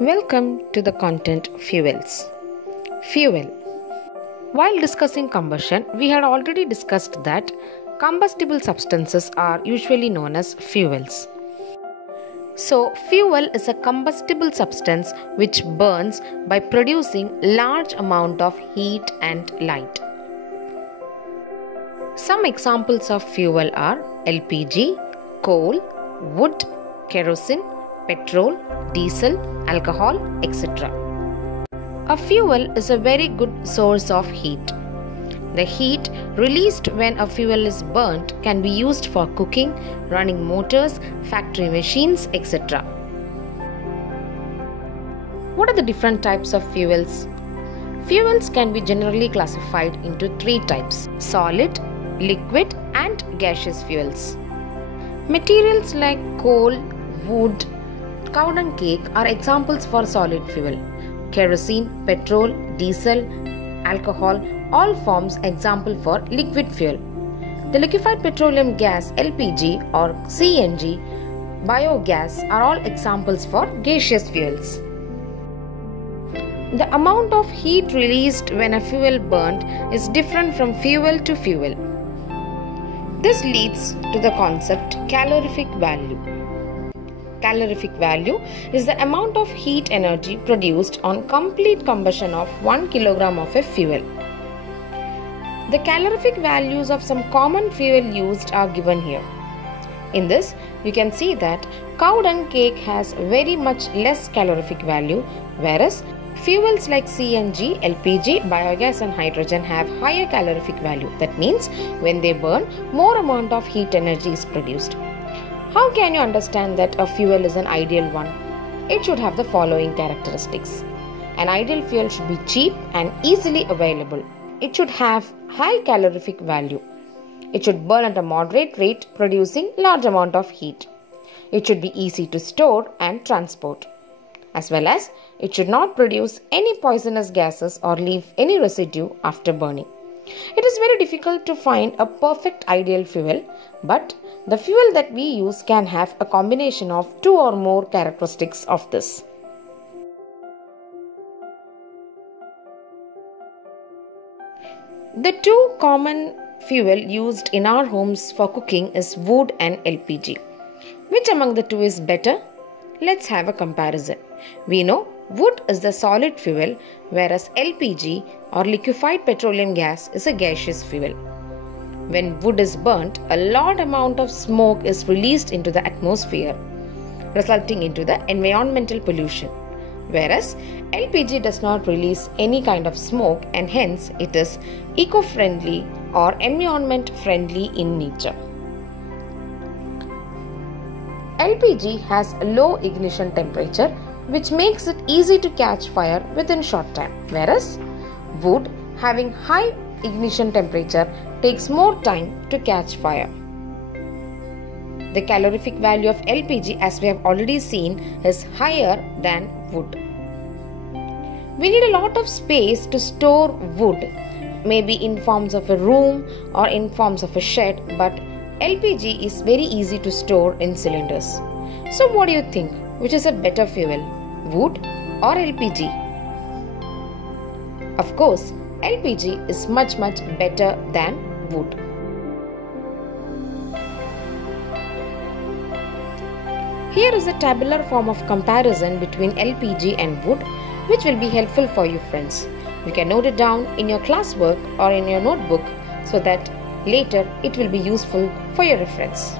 Welcome to the content Fuels. Fuel. While discussing combustion, we had already discussed that combustible substances are usually known as fuels. So, fuel is a combustible substance which burns by producing large amount of heat and light. Some examples of fuel are LPG, coal, wood, kerosene, petrol, diesel, alcohol, etc. A fuel is a very good source of heat. The heat released when a fuel is burnt can be used for cooking, running motors, factory machines, etc. What are the different types of fuels? Fuels can be generally classified into three types: solid, liquid, and gaseous fuels. Materials like coal, wood, cow dung cake are examples for solid fuel. Kerosene, petrol, diesel, alcohol all forms example for liquid fuel. The liquefied petroleum gas LPG or CNG, biogas are all examples for gaseous fuels. The amount of heat released when a fuel burnt is different from fuel to fuel. This leads to the concept calorific value. Calorific value is the amount of heat energy produced on complete combustion of 1 kilogram of a fuel. The calorific values of some common fuel used are given here. In this, you can see that cow dung cake has very much less calorific value, whereas fuels like CNG, LPG, biogas and hydrogen have higher calorific value. That means when they burn, more amount of heat energy is produced. How can you understand that a fuel is an ideal one? It should have the following characteristics. An ideal fuel should be cheap and easily available. It should have high calorific value. It should burn at a moderate rate, producing large amount of heat. It should be easy to store and transport. As well as it should not produce any poisonous gases or leave any residue after burning. It is very difficult to find a perfect ideal fuel, but the fuel that we use can have a combination of two or more characteristics of this. The two common fuel used in our homes for cooking is wood and LPG. Which among the two is better? Let's have a comparison. We know wood is the solid fuel, whereas LPG or liquefied petroleum gas is a gaseous fuel. When wood is burnt, a large amount of smoke is released into the atmosphere, resulting into the environmental pollution. Whereas LPG does not release any kind of smoke and hence it is eco-friendly or environment-friendly in nature. LPG has a low ignition temperature which makes it easy to catch fire within short time, whereas wood having high ignition temperature takes more time to catch fire. The calorific value of LPG, as we have already seen, is higher than wood. We need a lot of space to store wood, maybe in forms of a room or in forms of a shed, but LPG is very easy to store in cylinders. So what do you think? Which is a better fuel, wood or LPG? Of course, LPG is much better than wood. Here is a tabular form of comparison between LPG and wood, which will be helpful for you friends. You can note it down in your classwork or in your notebook so that later it will be useful for your reference.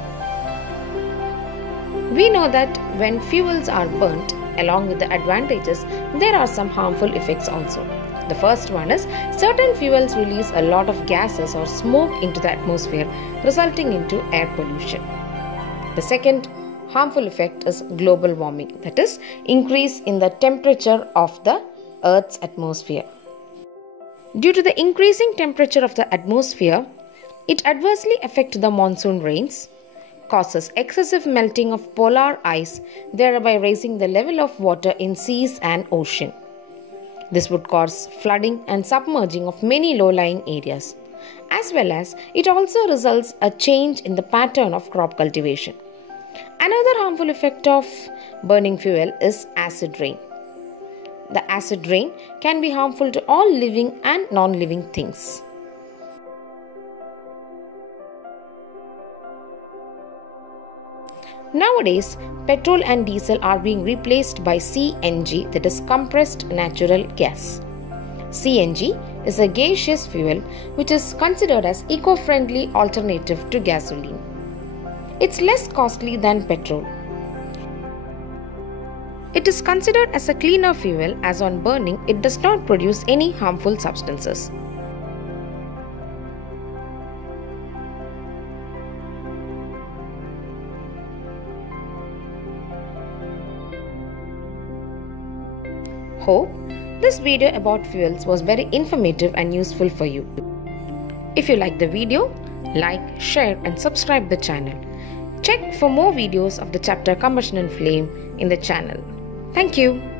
We know that when fuels are burnt, along with the advantages, there are some harmful effects also. The first one is certain fuels release a lot of gases or smoke into the atmosphere, resulting into air pollution. The second harmful effect is global warming, that is, increase in the temperature of the Earth's atmosphere. Due to the increasing temperature of the atmosphere, it adversely affects the monsoon rains, causes excessive melting of polar ice, thereby raising the level of water in seas and ocean. This would cause flooding and submerging of many low-lying areas. As well as it also results a change in the pattern of crop cultivation. Another harmful effect of burning fuel is acid rain. the acid rain can be harmful to all living and non-living things. Nowadays, petrol and diesel are being replaced by CNG, that is compressed natural gas. CNG is a gaseous fuel which is considered as eco-friendly alternative to gasoline. It's less costly than petrol. It is considered as a cleaner fuel as on burning it does not produce any harmful substances. Hope this video about fuels was very informative and useful for you. If you like the video, like, share and subscribe the channel. Check for more videos of the chapter Combustion and Flame in the channel. Thank you.